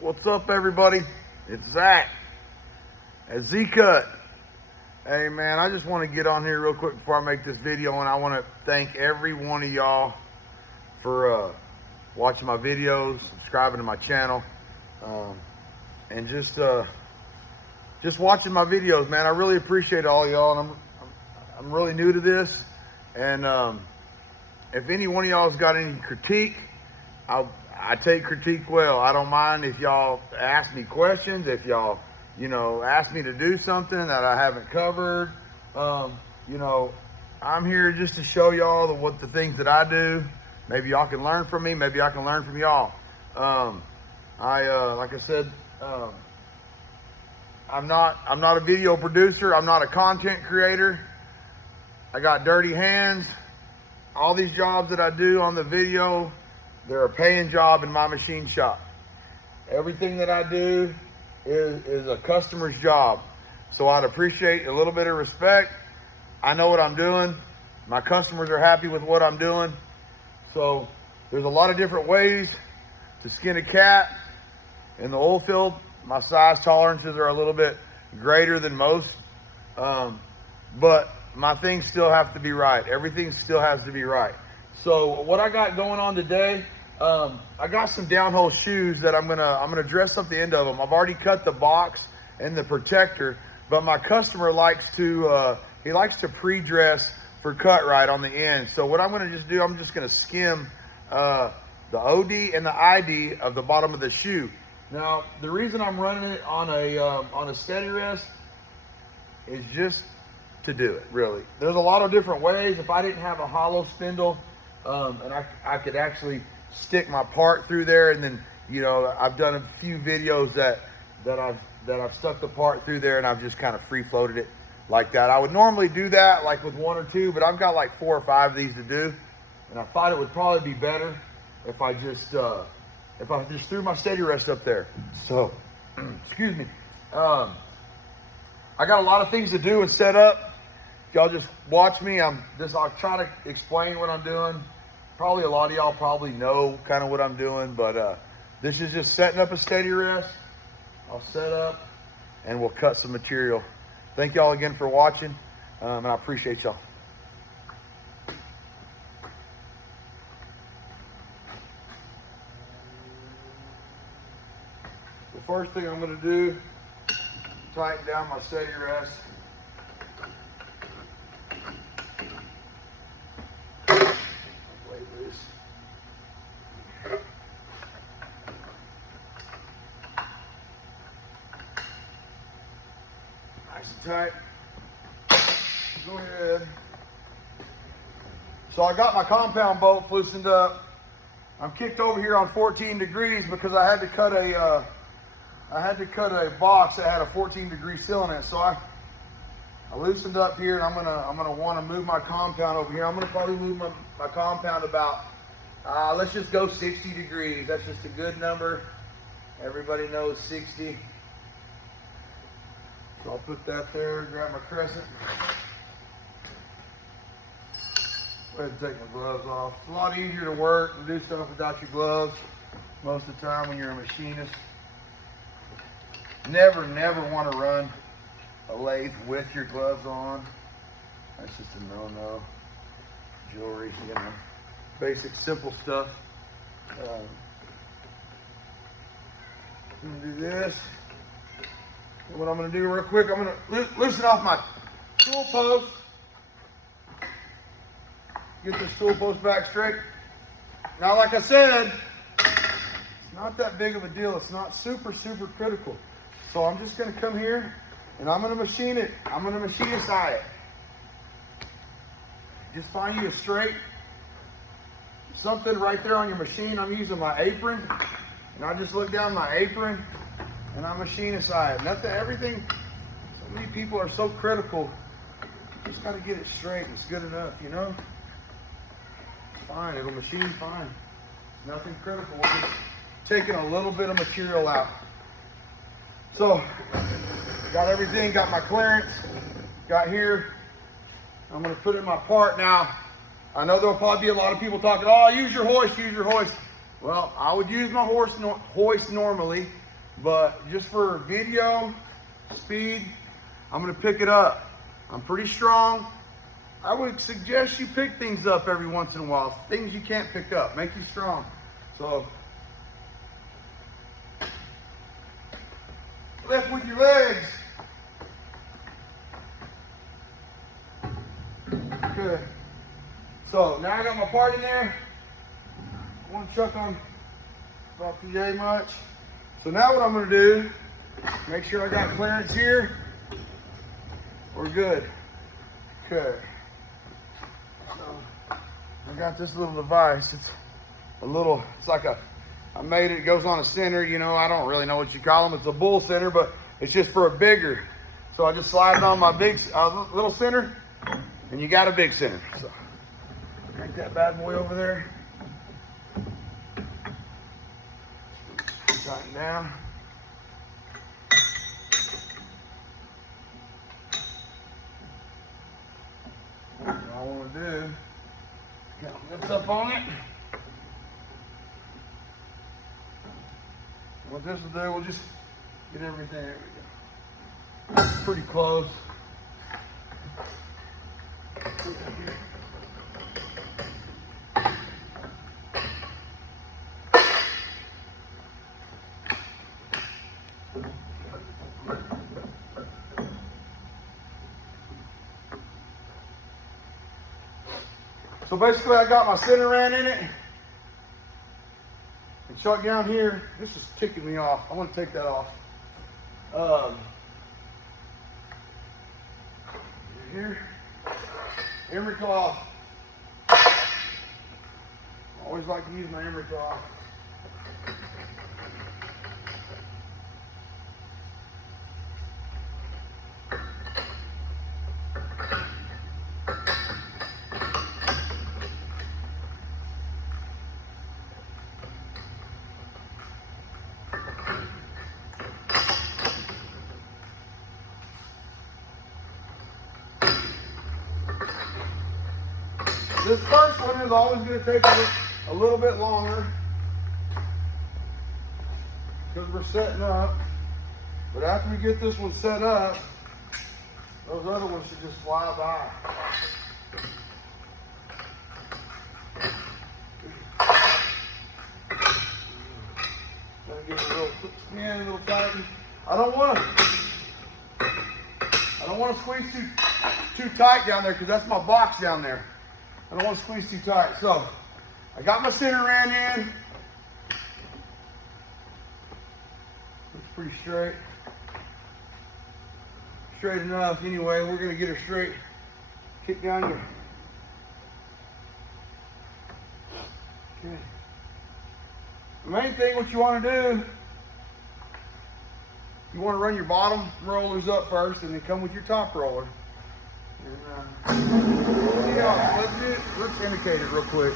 What's up, everybody? It's Zach at Z-Cut. Hey, man, I just want to get on here real quick before I make this video, and I want to thank every one of y'all for watching my videos, subscribing to my channel, and just watching my videos, man. I really appreciate all y'all, and I'm really new to this, and if any one of y'all's got any critique, I take critique well. I don't mind if y'all ask me questions, if y'all, ask me to do something that I haven't covered. I'm here just to show y'all what the things that I do. Maybe y'all can learn from me. Maybe I can learn from y'all. Like I said, I'm not a video producer. I'm not a content creator. I got dirty hands. All these jobs that I do on the video, they're a paying job in my machine shop. Everything that I do is a customer's job. So I'd appreciate a little bit of respect. I know what I'm doing. My customers are happy with what I'm doing. So there's a lot of different ways to skin a cat. In the oil field, my size tolerances are a little bit greater than most. But my things still have to be right. Everything still has to be right. So what I got going on today, I got some downhole shoes that I'm gonna dress up the end of them. I've already cut the box and the protector, but my customer likes to pre-dress for cut right on the end. So what I'm gonna just do, I'm just gonna skim the OD and the ID of the bottom of the shoe. Now the reason I'm running it on a steady rest is just to do it, really. There's a lot of different ways. If I didn't have a hollow spindle, and I could actually stick my part through there, and then I've done a few videos that I've stuck the part through there and I've just kind of free floated it like that. I would normally do that like with one or two, but I've got like 4 or 5 of these to do, and I thought it would probably be better if I just threw my steady rest up there. So excuse me. I got a lot of things to do and set up. If y'all just watch me, I'll try to explain what I'm doing. Probably a lot of y'all probably know kind of what I'm doing, but this is just setting up a steady rest. I'll set up and we'll cut some material. Thank y'all again for watching, and I appreciate y'all. The first thing I'm gonna do, tighten down my steady rest. Nice and tight. Go ahead. So I got my compound bolt loosened up. I'm kicked over here on 14 degrees because I had to cut a box that had a 14-degree seal in it. So I loosened up here, and I'm gonna want to move my compound over here. I'm gonna probably move my compound about let's just go 60 degrees. That's just a good number. Everybody knows 60. So I'll put that there, grab my crescent. Go ahead and take my gloves off. It's a lot easier to work and do stuff without your gloves most of the time when you're a machinist. Never want to run a lathe with your gloves on. That's just a no-no. Jewelry, basic, simple stuff. I'm gonna do this. What I'm going to do real quick, I'm going to loosen off my stool post. Get the stool post back straight. Now, like I said, it's not that big of a deal. It's not super critical. So I'm just going to come here and I'm going to machine it. I'm going to machinist-eye it. Just find you a straight, something right there on your machine. I'm using my apron, and I just look down my apron and I'm machinist-eye it. Everything, so many people are so critical. You just got to get it straight. It's good enough, It's fine. It'll machine fine. Nothing critical. We're just taking a little bit of material out. So, got everything. Got my clearance. Got here. I'm going to put in my part now. I know there'll probably be a lot of people talking, oh, use your hoist, use your hoist. Well, I would use my hoist normally. but just for video, speed, I'm gonna pick it up. I'm pretty strong. I would suggest you pick things up every once in a while. Things you can't pick up, make you strong. So, lift with your legs. Good. So now I got my part in there. I want to chuck on about PA much. So now what I'm going to do, make sure I got clearance here. We're good. Okay. So I got this little device. It's like I made it, goes on a center, you know, I don't really know what you call them. It's a bull center, but it's just for a bigger. So I just slide it on my big, little center, and you got a big center. So crank that bad boy over there. Tighten down. What I want to do, count this up on it. What this will do, we'll just get everything. There we go. It's pretty close. So basically I got my center ran in it. And chuck down here, this is ticking me off. I want to take that off. Here, emery cloth. I always like to use my emery cloth. This first one is always going to take a little bit longer because we're setting up. But after we get this one set up, those other ones should just fly by. Gotta get a little spin, a little tighten. I don't want to squeeze too tight down there because that's my box down there. I don't want to squeeze too tight. So I got my center ran in. Looks pretty straight. Straight enough. Anyway, we're going to get her straight. Kick down your. Okay. The main thing, what you want to do, you want to run your bottom rollers up first and then come with your top roller. And, let's indicate it real quick.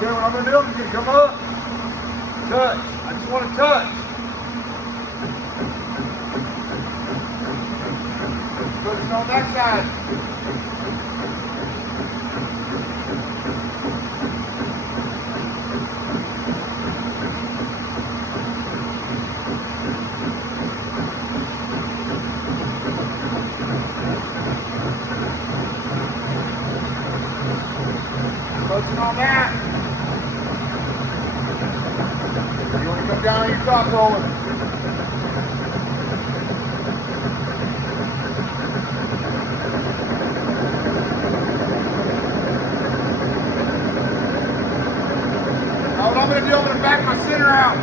Okay, what I'm going to do is just come up, touch. I just want to touch. Put it on that side. Touching on that. You want to come down on your top roller. Now what I'm going to do, I'm going to back my center out.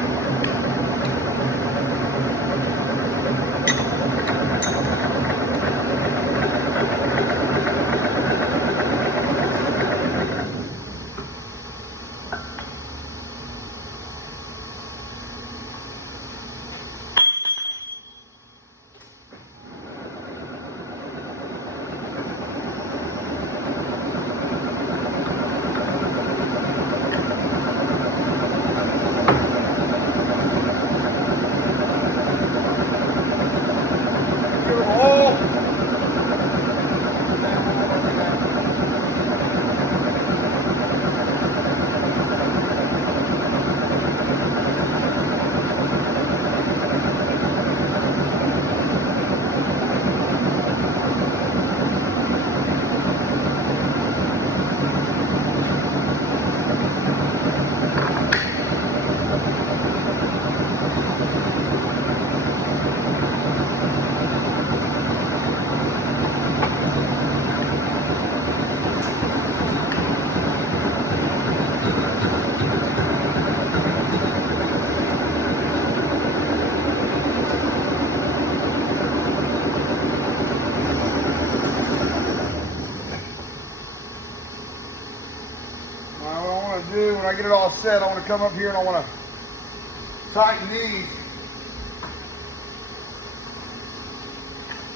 get it all set, I want to come up here and I want to tighten these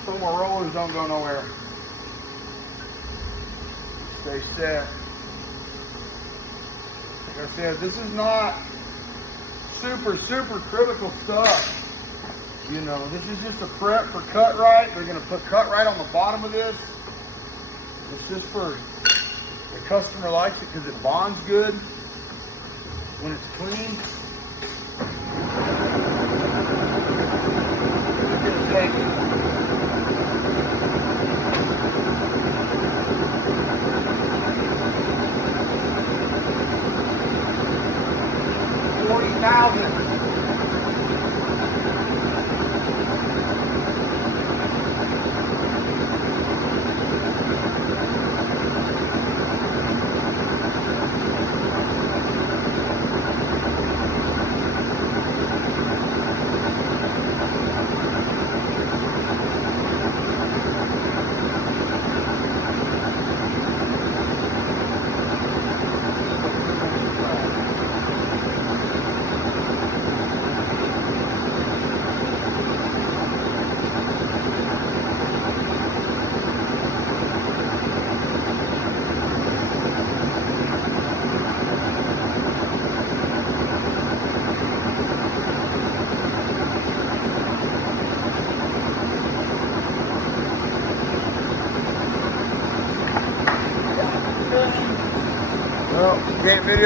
so my rollers don't go nowhere. Stay set. Like I said, this is not super critical stuff. You know, this is just a prep for Cut-Rite. They're gonna put Cut-Rite on the bottom of this. It's just for, the customer likes it because it bonds good when it's clean. It's gonna take 40,000. Well, can't video.